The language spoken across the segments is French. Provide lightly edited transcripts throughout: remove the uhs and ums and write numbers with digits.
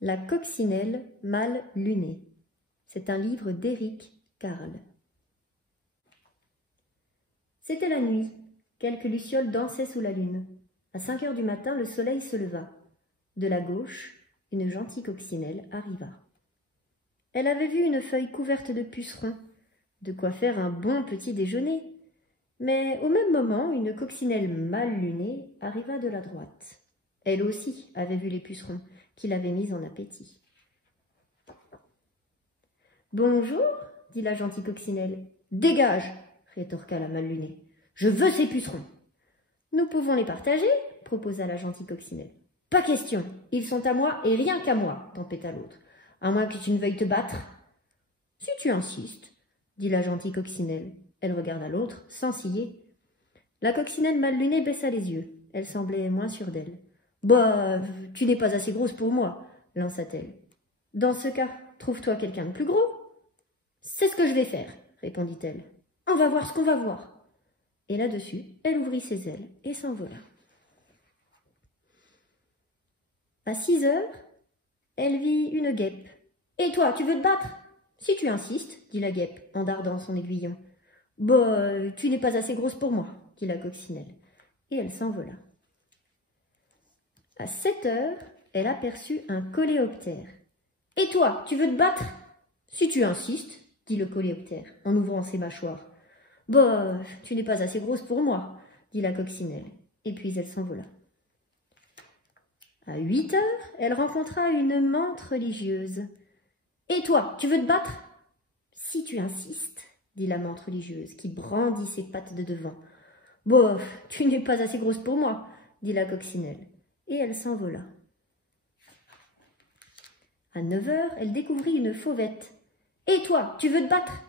La coccinelle mal lunée. C'est un livre d'Éric Carle. C'était la nuit. Quelques lucioles dansaient sous la lune. À 5 heures du matin, le soleil se leva. De la gauche, une gentille coccinelle arriva. Elle avait vu une feuille couverte de pucerons, de quoi faire un bon petit déjeuner. Mais au même moment, une coccinelle mal lunée arriva de la droite. Elle aussi avait vu les pucerons, qui l'avaient mise en appétit. « Bonjour, dit la gentille coccinelle. « Dégage, rétorqua la mal lunée. Je veux ces pucerons. Nous pouvons les partager, proposa la gentille coccinelle. Pas question, ils sont à moi et rien qu'à moi, tempêta l'autre, à moins que tu ne veuilles te battre. Si tu insistes, dit la gentille coccinelle. Elle regarda l'autre, sans ciller. La coccinelle mal lunée baissa les yeux. Elle semblait moins sûre d'elle. Bah, tu n'es pas assez grosse pour moi, lança-t-elle. Dans ce cas, trouve-toi quelqu'un de plus gros. C'est ce que je vais faire, répondit-elle. On va voir ce qu'on va voir. Et là-dessus, elle ouvrit ses ailes et s'envola. À 6 heures, elle vit une guêpe. « Et toi, tu veux te battre ?»« Si tu insistes, dit la guêpe en dardant son aiguillon. « Bah, tu n'es pas assez grosse pour moi, dit la coccinelle. Et elle s'envola. À 7 heures, elle aperçut un coléoptère. « Et toi, tu veux te battre ?»« Si tu insistes, dit le coléoptère en ouvrant ses mâchoires. « Bah, tu n'es pas assez grosse pour moi, dit la coccinelle. Et puis elle s'envola. À 8 heures, elle rencontra une mante religieuse. « Et toi, tu veux te battre ?»« Si tu insistes, dit la mante religieuse, qui brandit ses pattes de devant. « Bof, tu n'es pas assez grosse pour moi, dit la coccinelle. Et elle s'envola. À 9 heures, elle découvrit une fauvette. « Et toi, tu veux te battre ?»«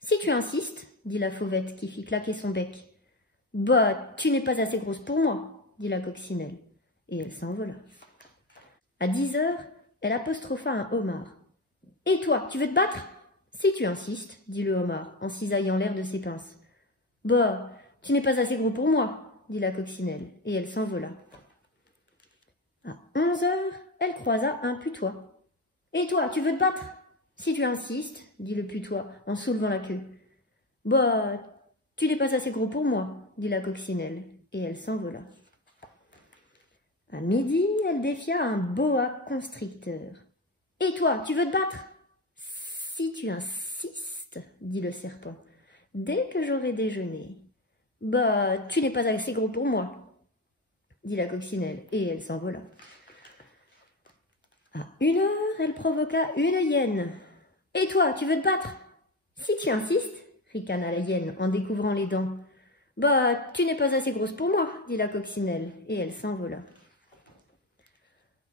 Si tu insistes, dit la fauvette, qui fit claquer son bec. « Bah, tu n'es pas assez grosse pour moi, dit la coccinelle. Et elle s'envola. À 10 heures, elle apostropha un homard. « Et toi, tu veux te battre ?»« Si tu insistes, dit le homard, en cisaillant l'air de ses pinces. « Bah, tu n'es pas assez gros pour moi, dit la coccinelle, et elle s'envola. À 11 heures, elle croisa un putois. « Et toi, tu veux te battre ?»« Si tu insistes, dit le putois, en soulevant la queue. « Bah, tu n'es pas assez gros pour moi, dit la coccinelle, et elle s'envola. À midi, elle défia un boa constricteur. « Et toi, tu veux te battre ?»« Si tu insistes, dit le serpent, dès que j'aurai déjeuné. »« Bah, tu n'es pas assez gros pour moi, dit la coccinelle, et elle s'envola. À 1 heure, elle provoqua une hyène. « Et toi, tu veux te battre ?»« Si tu insistes, ricana la hyène en découvrant les dents. « Bah, tu n'es pas assez grosse pour moi, dit la coccinelle, et elle s'envola.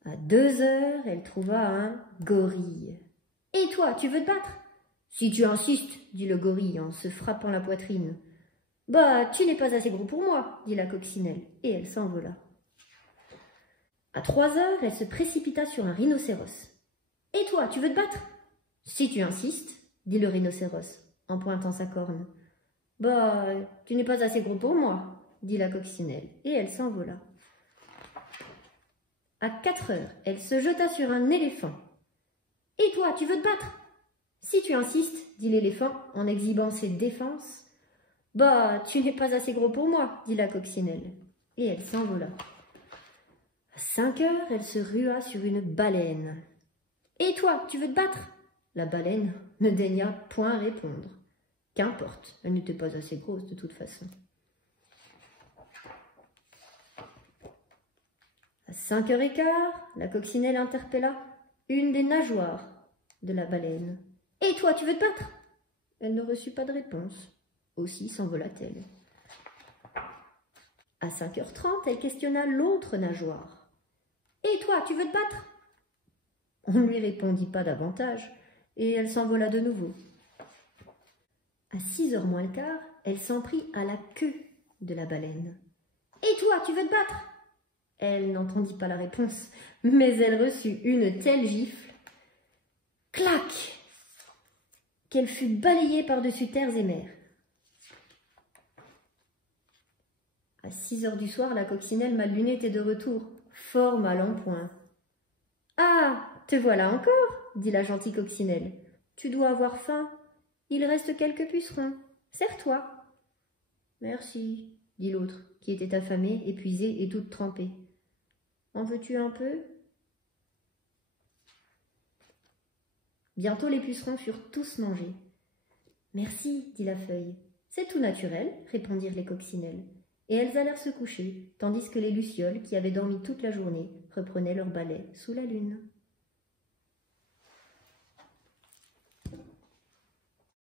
À 2 heures, elle trouva un gorille. « Et toi, tu veux te battre ?»« Si tu insistes, dit le gorille en se frappant la poitrine. « Bah, tu n'es pas assez gros pour moi, dit la coccinelle, et elle s'envola. À 3 heures, elle se précipita sur un rhinocéros. « Et toi, tu veux te battre ?»« Si tu insistes, dit le rhinocéros en pointant sa corne. « Bah, tu n'es pas assez gros pour moi, dit la coccinelle, et elle s'envola. À 4 heures, elle se jeta sur un éléphant. « Et toi, tu veux te battre ?»« Si tu insistes, dit l'éléphant en exhibant ses défenses. « Bah, tu n'es pas assez gros pour moi, dit la coccinelle, et elle s'envola. À 5 heures, elle se rua sur une baleine. « Et toi, tu veux te battre ?» La baleine ne daigna point répondre. Qu'importe, elle n'était pas assez grosse de toute façon. À 5h15, la coccinelle interpella une des nageoires de la baleine. « Et toi, tu veux te battre ?» Elle ne reçut pas de réponse. Aussi s'envola-t-elle. À 5h30, elle questionna l'autre nageoire. « Et toi, tu veux te battre ?» On ne lui répondit pas davantage, et elle s'envola de nouveau. À 6h moins le quart, elle s'en prit à la queue de la baleine. « Et toi, tu veux te battre ?» Elle n'entendit pas la réponse, mais elle reçut une telle gifle, clac, qu'elle fut balayée par-dessus terres et mers. À 6h du soir, la coccinelle mal lunée était de retour, fort mal en point. « Ah, Te voilà encore, dit la gentille coccinelle. Tu dois avoir faim. Il reste quelques pucerons. Sers-toi. Merci, dit l'autre, qui était affamée, épuisée et toute trempée. En veux-tu un peu? Bientôt les pucerons furent tous mangés. Merci, dit la feuille. C'est tout naturel, répondirent les coccinelles. Et elles allèrent se coucher, tandis que les lucioles, qui avaient dormi toute la journée, reprenaient leur balai sous la lune.